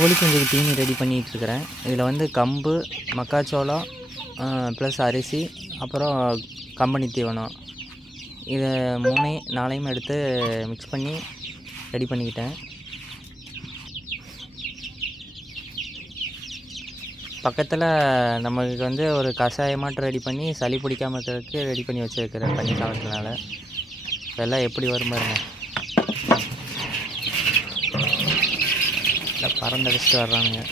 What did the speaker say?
கோழி குஞ்சுக்கு தீனி ரெடி பண்ணிகிட்ருக்கிறேன். இதில் வந்து கம்பு, மக்காச்சோளம், ப்ளஸ் அரிசி, அப்புறம் கம்பெனி தீவனம், இதை 4யும் எடுத்து மிக்ஸ் பண்ணி ரெடி பண்ணிக்கிட்டேன். பக்கத்தில் நமக்கு வந்து ஒரு கஷாயமாட்டம் ரெடி பண்ணி சளி பிடிக்காமல் இருக்கிறதுக்கு ரெடி பண்ணி வச்சுருக்கிறேன் பனி காலத்தினால. இதெல்லாம் எப்படி வரும் பாருங்க. இல்லை பறந்தடிச்சிட்டு வர்றானுங்க.